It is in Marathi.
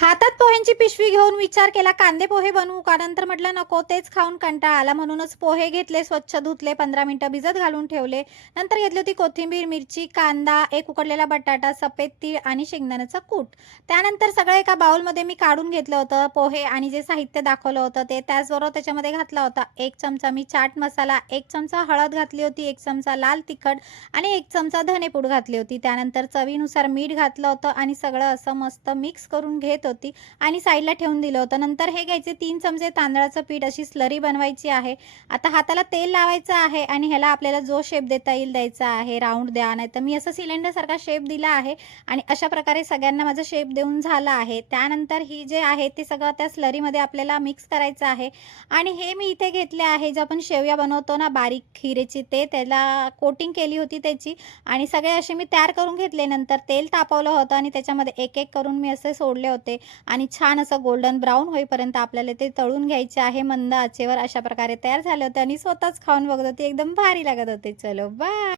हातात पोह्यांची पिशवी घेऊन विचार केला कांदे पोहे बनवू का? नंतर म्हटलं नको, तेच खाऊन कंटाळा आला. म्हणूनच पोहे घेतले, स्वच्छ धुतले, 15 मिनिटं भिजत घालून ठेवले. नंतर घेतली होती कोथिंबीर, मिरची, कांदा, एक उकडलेला बटाटा, सफेद तीळ आणि शेंगदाण्याचं कूट. त्यानंतर सगळं एका बाउलमध्ये मी काढून घेतलं होतं. पोहे आणि जे साहित्य दाखवलं होतं ते, त्याचबरोबर त्याच्यामध्ये घातला होता 1 चमचा मी चाट मसाला, 1 चमचा हळद घातली होती, 1 चमचा लाल तिखट आणि 1 चमचा धनेपूड घातली होती. त्यानंतर चवीनुसार मीठ घातलं होतं आणि सगळं असं मस्त मिक्स करून घेत होती आणि साईडला ठेवून दिलं होतं. नंतर हे घ्यायचे 3 चमचे तांदळाचं पीठ, अशी स्लरी बनवायची आहे. आता हाताला तेल लावायचं आहे आणि ह्याला आपल्याला जो शेप देता येईल द्यायचा आहे. राउंड द्या, नाहीतर मी असं सिलेंडरसारखा शेप दिला आहे आणि अशा प्रकारे सगळ्यांना माझा शेप देऊन झाला आहे. त्यानंतर ही जे आहे ते सगळं त्या स्लरीमध्ये आपल्याला मिक्स करायचं आहे आणि हे मी इथे घेतले आहे, जे आपण शेवया बनवतो ना बारीक खिरेची, त्याला कोटिंग केली होती त्याची आणि सगळे असे मी तयार करून घेतले. नंतर तेल तापवलं होतं आणि त्याच्यामध्ये एक-एक करून मी असे सोडले होते आणि छान असं गोल्डन ब्राउन होईपर्यंत आपल्याला ते तळून घ्यायचे आहे मंद आचेवर. अशा प्रकारे तयार झाले होते आणि स्वतःच खाऊन बघत होते. एकदम भारी लागत होते. चलो बाय.